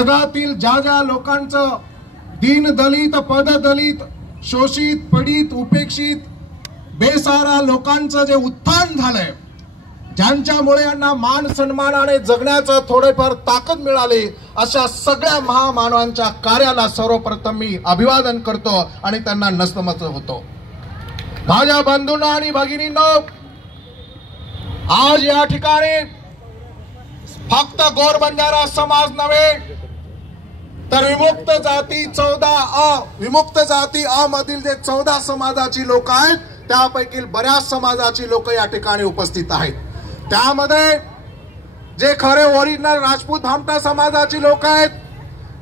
जगातील ज्या लोकांचं दीन दलित पद दलित शोषित पीडित उपेक्षित बेसहारा लोकांचं जे उत्थान झालंय, ज्यांच्यामुळे यांना मान सन्मानाने जगण्याचं थोडेफार ताकद मिळाली, अशा सगळ्या महामानवांच्या कार्याला सर्वप्रथम मी अभिवादन करतो आणि त्यांना नतमस्तक होतो। माझ्या बंधूंनो आणि भगिनींनो, आज या ठिकाणी फक्त गोर बंजारा समाज नव्हे तर विमुक्त जाती 14 विमुक्त जाती अ मधील जे 14 समाजाची लोक आहेत, त्यापैकी बऱ्याच समाजाची लोक या ठिकाणी उपस्थित आहेत। त्यामध्ये जे खरे ओरिजिनल राजपूत भामटा समाजाची लोक आहेत,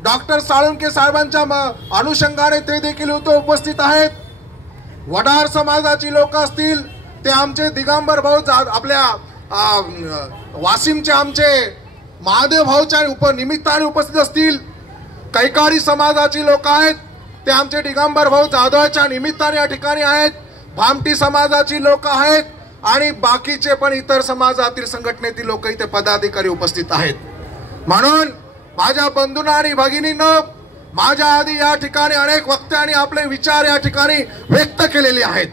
डॉक्टर साळुंखे साहेबांच्या अनुषंगाने ते देखील उपस्थित आहेत। वडार समाजाची लोक असतील ते आमचे दिगंबर भाऊ आपल्या वाशिमचे आमचे महादेव भाऊच्या उपनिमित्ताने उपस्थित असतील। कैकाडी समाजाची लोक आहेत ते आमचे दिगंबर भाऊ जाधवच्या निमित्ताने या ठिकाणी आहेत। भामटी समाजाची लोक आहेत आणि बाकीचे पण इतर समाजातील संघटनेतील लोक इथे पदाधिकारी उपस्थित आहेत। म्हणून माझ्या बंधूंनो आणि भगिनींनो, माझ्या आधी या ठिकाणी अनेक वक्त्यांनी आपले विचार या ठिकाणी व्यक्त केलेले आहेत।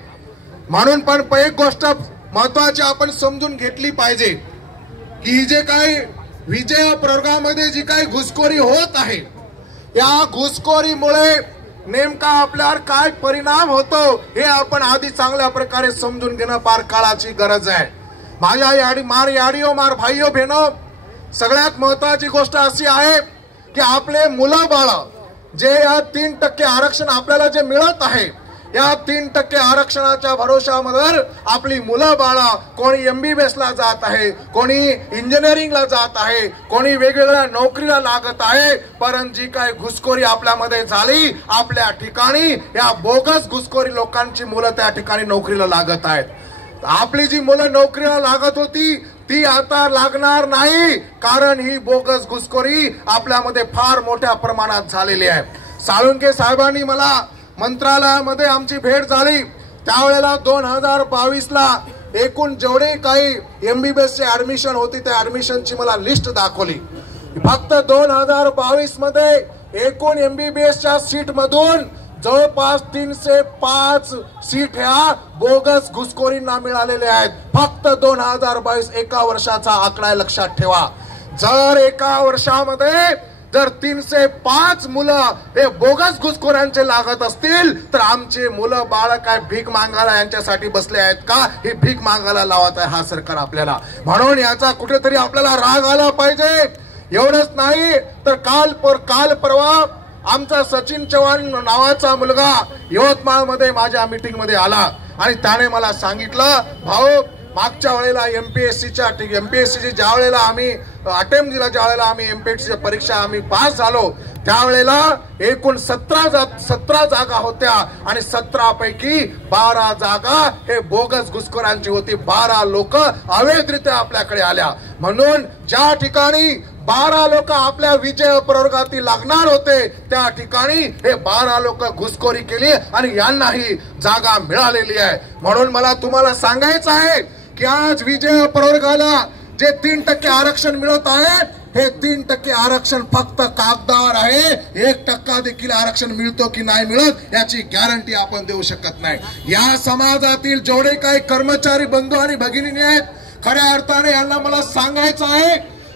म्हणून पण एक गोष्ट महत्त्वाची आपण समजून घेतली पाहिजे की जे काही विजय प्रवर्गामध्ये जी काही घुसखोरी होत आहे, या घुसखोरीमुळे नेमका आपल्यावर काय परिणाम होतो हे आपण आधी चांगल्या प्रकारे समजून घेणं फार काळाची गरज आहे। माझ्या याडिओ मार भाईओ बहिणो, सगळ्यात महत्त्वाची गोष्ट अशी आहे की आपले मुलं बाळ जे या 3% आरक्षण आपल्याला जे मिळत आहे, या 3% आरक्षणाच्या भरोशावर आपली मुलं बाळ कोणी MBBS ला जात आहे, कोणी इंजिनिअरिंगला जात आहे, कोणी वेगवेगळ्या नोकरीला लागत आहे। परंतु जी काय घुसखोरी आपल्यामध्ये झाली, आपल्या ठिकाणी या बोगस घुसखोरी लोकांची मुलं त्या ठिकाणी नोकरीला लागत आहेत। आपली जी मुलं नोकरीला लागत होती ती आता लागणार नाही, कारण ही बोगस घुसखोरी आपल्यामध्ये फार मोठ्या प्रमाणात झालेली आहे। साळुंखे साहेबांनी मला मंत्रालयामध्ये आमची भेट झाली, त्यावेळेला 2022 ला एकूण जेवढे काही MBBS चे ऍडमिशन होती त्या ऍडमिशनची मला लिस्ट दाखवली। फक्त 2022 मध्ये एकूण MBBS च्या सीट मधून जवळपास 305 सीट ह्या बोगस घुसखोरींना मिळालेल्या आहेत। फक्त 2022 एका वर्षाचा आकडा लक्षात ठेवा। जर एका वर्षामध्ये जर 305 मुलं हे बोगस घुसखोरांचे लागत असतील तर आमचे मुलं बाळ काय भीक मागायला यांच्यासाठी बसले आहेत का? हे भीक मागायला लावत आहे हा सरकार आपल्याला। म्हणून याचा कुठेतरी आपल्याला राग आला पाहिजे। एवढंच नाही तर काल परवा आमचा सचिन चव्हाण नावाचा मुलगा यवतमाळ मध्ये माझ्या मीटिंग मध्ये आला आणि त्याने मला सांगितलं, भाऊ मागच्या वेळेला एमपीएससीची ज्या वेळेला आम्ही अटेम्प्ट दिला, ज्या वेळेला आम्ही एमपीएससीची परीक्षा आम्ही पास झालो, त्यावेळेला एकूण 17 जागा होत्या आणि 17 पैकी 12 जागा हे बोगस घुसखोरांची होती। 12 लोक अवैधरित्या आपल्याकडे आल्या। म्हणून ज्या ठिकाणी 12 लोक आपल्या विजय प्रवर्गातील लागणार होते, त्या ठिकाणी हे 12 लोक घुसखोरी केली आणि यांनाही जागा मिळालेली आहे। म्हणून मला तुम्हाला सांगायचं आहे की आज विजय प्रवर्गाला जे 3% आरक्षण मिळत आहे, हे 3% आरक्षण फक्त कागदावर आहे। 1% देखील आरक्षण मिळतो की नाही मिळत याची गॅरंटी आपण देऊ शकत नाही। या समाजातील जेवढे काही कर्मचारी बंधू आणि भगिनी आहेत, खऱ्या अर्थाने यांना मला सांगायचं आहे,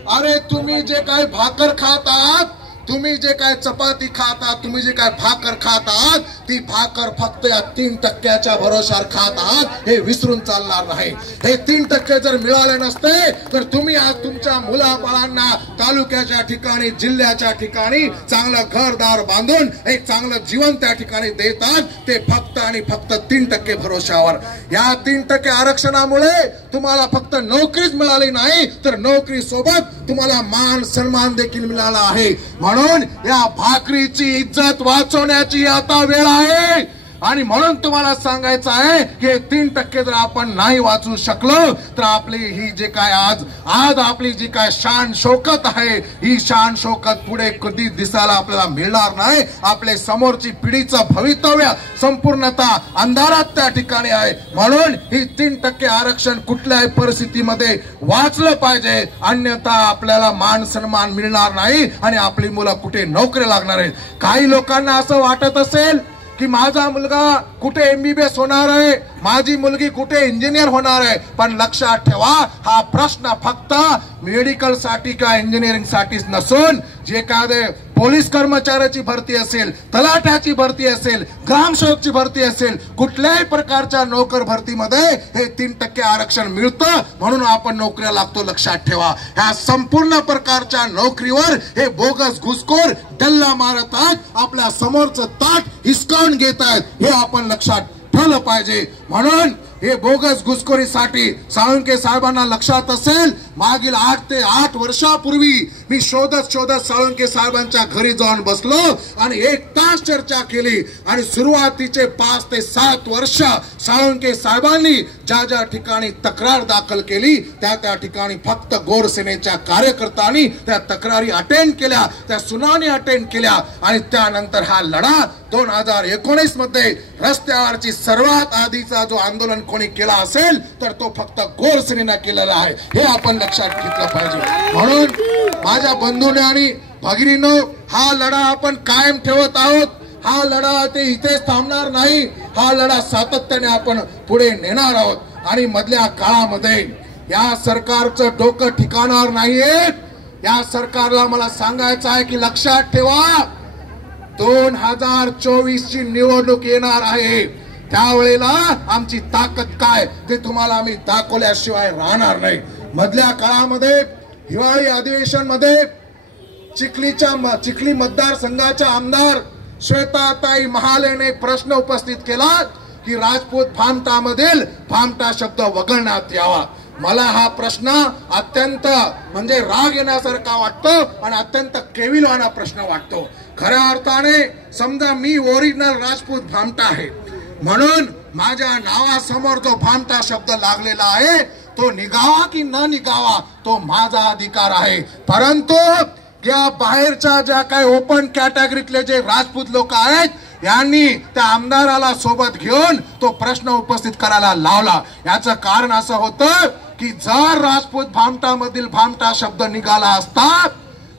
अरे तुम्ही जे काय भाकर खात आहात, तुम्ही जे काय चपाती खात आहात, तुम्ही जे काय भाकर खात आहात, ती भाकर फक्त या 3%च्या भरोशावर खात आहात, हे विसरून चालणार नाही। हे 3% जर मिळाले नसते तर तुम्ही आज तुमच्या मुलाबाळांना तालुक्याच्या ठिकाणी जिल्ह्याच्या ठिकाणी चांगलं घरदार बांधून एक चांगलं जीवन त्या ठिकाणी देतात, ते फक्त आणि फक्त 3% भरोशावर। या 3% आरक्षणामुळे तुम्हाला फक्त नोकरीच मिळाली नाही तर नोकरी सोबत तुम्हाला मान सन्मान देखील मिळाला आहे। म्हणून या भाकरीची इज्जत वाचवण्याची आता वेळ आहे। आणि म्हणून तुम्हाला सांगायचं आहे की 3% जर आपण नाही वाचू शकलो तर आपली ही जे काय आज आपली जी काय शान शौकत आहे ही शान शौकत पुढे कधी दिसायला आपल्याला मिळणार नाही। आपले समोरची पिढीचं भवितव्य संपूर्णतः अंधारात त्या ठिकाणी आहे। म्हणून ही 3% आरक्षण कुठल्याही परिस्थितीमध्ये वाचलं पाहिजे, अन्यथा आपल्याला मान सन्मान मिळणार नाही आणि आपली मुलं कुठे नोकरी लागणार आहेत। काही लोकांना असं वाटत असेल की माझा मुलगा कुठे MBBS होणार आहे, माझी मुलगी कुठे इंजिनियर होणार आहे, पण लक्षात ठेवा हा प्रश्न फक्त मेडिकल साठी किंवा इंजिनिअरिंग साठीच नसून जे काय पोलीस कर्मचाऱ्याची भरती असेल, तलाठ्याची भरती असेल, ग्रामसेवकची भरती असेल, कुठल्याही प्रकारच्या नोकर भरतीमध्ये हे 3% आरक्षण मिळतं म्हणून आपण नोकऱ्या लागतो। लक्षात ठेवा ह्या संपूर्ण प्रकारच्या नोकरीवर हे बोगस घुसखोर डल्ला मारत आहेत, आपल्या समोरचं ताट हिसकावून घेत आहेत हे आपण लक्षात ठेवलं पाहिजे। म्हणून हे बोगस घुसखोरीसाठी साळुंखे साहेबांना लक्षात असेल मागील 8 ते 8 वर्षापूर्वी मी शोधत साळुंखे साहेबांच्या घरी जाऊन बसलो आणि 1 तास चर्चा केली आणि सुरुवातीचे 5 ते 7 वर्ष साळुंखे साहेबांनी ज्या ठिकाणी तक्रार दाखल केली त्या ठिकाणी फक्त गोर सेनेच्या कार्यकर्त्यांनी त्या तक्रारी अटेंड केल्या, त्या सुनावणी अटेंड केल्या आणि त्यानंतर हा लढा 2019 मध्ये रस्त्यावरची सर्वात आधीचा जो आंदोलन कोणी केला असेल तर तो फक्त गोर सेनेने केलेला आहे हे आपण लक्षात घेतलं पाहिजे। म्हणून माझ्या बंधूंनो आणि भगिनींनो हा लढा आपण कायम ठेवत आहोत। हा लढा ते इथेच थांबणार नाही, हा लढा सातत्याने आपण पुढे नेणार आहोत आणि मधल्या काळामध्ये या सरकारचं डोकं ठिकाणावर नाहीये। या सरकारला मला सांगायचं आहे की लक्षात ठेवा 2024 ची निवडणूक येणार आहे, त्यावेळेला आमची ताकद काय ते तुम्हाला आम्ही दाखवल्याशिवाय राहणार नाही। मधल्या काळामध्ये हिवाळी अधिवेशन मध्ये चिखली मतदारसंघाच्या आमदार श्वेताताई महालेने प्रश्न उपस्थित केला की राजपूत भामटामधील भामटा शब्द वगळण्यात यावा। मला हा प्रश्न अत्यंत म्हणजे राग येण्यासारखा वाटतो आणि अत्यंत केविलवाना प्रश्न वाटतो। खऱ्या अर्थाने समजा मी ओरिजिनल राजपूत भामटा आहे म्हणून माझ्या नावासमोर जो भामटा शब्द लागलेला आहे तो निघावा की न निघावा तो माझा अधिकार आहे, परंतु या बाहेरच्या ज्या काही ओपन कॅटेगरीतले जे राजपूत लोक आहेत यांनी त्या आमदाराला सोबत घेऊन तो प्रश्न उपस्थित करायला लावला। याचं कारण असं होतं की जर राजपूत भामटामधील भामटा शब्द निघाला असता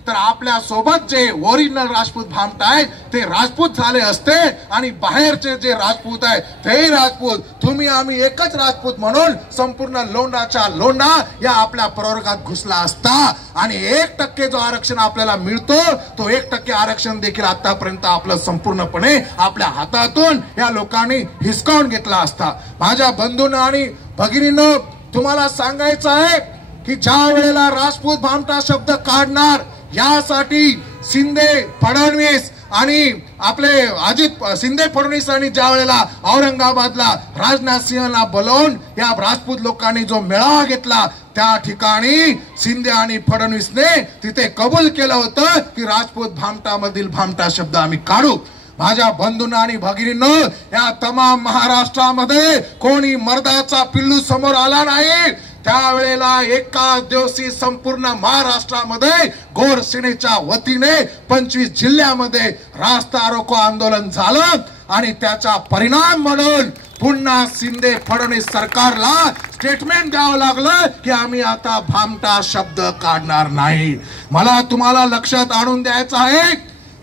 तर आपल्या सोबत जे ओरिजिनल राजपूत भामटा आहेत ते राजपूत झाले असते आणि बाहेरचे जे राजपूत आहेत ते राजपूत, तुम्ही आम्ही एकच राजपूत म्हणून संपूर्ण लोंडाच्या लोंडा या आपल्या प्रवर्गात घुसला असता आणि 1% जो आरक्षण आपल्याला मिळतो तो 1% आरक्षण देखील आतापर्यंत आपलं संपूर्णपणे आपल्या हातातून या लोकांनी हिसकावून घेतला असता। माझ्या बंधूंना आणि भगिनींनो तुम्हाला सांगायचं आहे की ज्या वेळेला राजपूत भामटा शब्द काढणार यासाठी शिंदे फडणवीस आणि आपले अजित शिंदे फडणवीस आणि ज्या वेळेला औरंगाबादला राजनाथ सिंहला बोलवून या राजपूत लोकांनी जो मेळावा घेतला त्या ठिकाणी शिंदे आणि फडणवीसने तिथे कबूल केलं होतं की राजपूत भामटामधील भामटा शब्द आम्ही काढू। माझ्या बंधूंना आणि भगिनींनो या तमाम महाराष्ट्रामध्ये कोणी मर्दाचा पिल्लू समोर आला नाही। त्यावेळेला एका दिवशी संपूर्ण महाराष्ट्रामध्ये गोर सेनेच्या वतीने 25 जिल्ह्यामध्ये रास्ता रोको आंदोलन झालं आणि त्याचा परिणाम म्हणून पुन्हा शिंदे फडणवीस सरकारला स्टेटमेंट द्यावं लागलं की आम्ही आता भामटा शब्द काढणार नाही। मला तुम्हाला लक्षात आणून द्यायचं आहे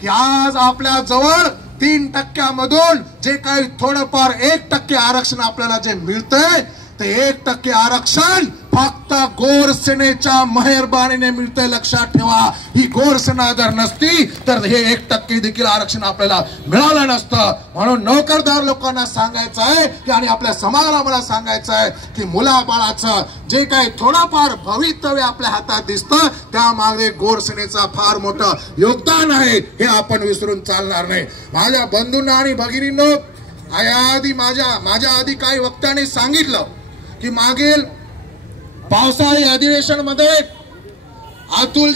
की आज आपल्या जवळ 3% मधून जे काही थोडंफार 1% आरक्षण आपल्याला जे मिळतंय ते 1% आरक्षण फक्त गोर सेनेच्या मेहरबानीने मिळतंय। लक्षात ठेवा ही गोर सेना जर नसती तर हे 1% देखील आरक्षण आपल्याला मिळालं नसतं। म्हणून नोकरदार लोकांना सांगायचं आहे की आणि आपल्या समाजाला मला सांगायचं आहे की मुलाबाळाचं जे काही थोडंफार भवितव्य आपल्या हातात दिसतं त्यामागे गोर सेनेचा फार मोठं योगदान आहे हे आपण विसरून चालणार नाही। माझ्या बंधूंना आणि भगिनींनो माझ्या आधी काही वक्त्यांनी सांगितलं की मागील पावसाळी अधिवेशन मध्ये अतुल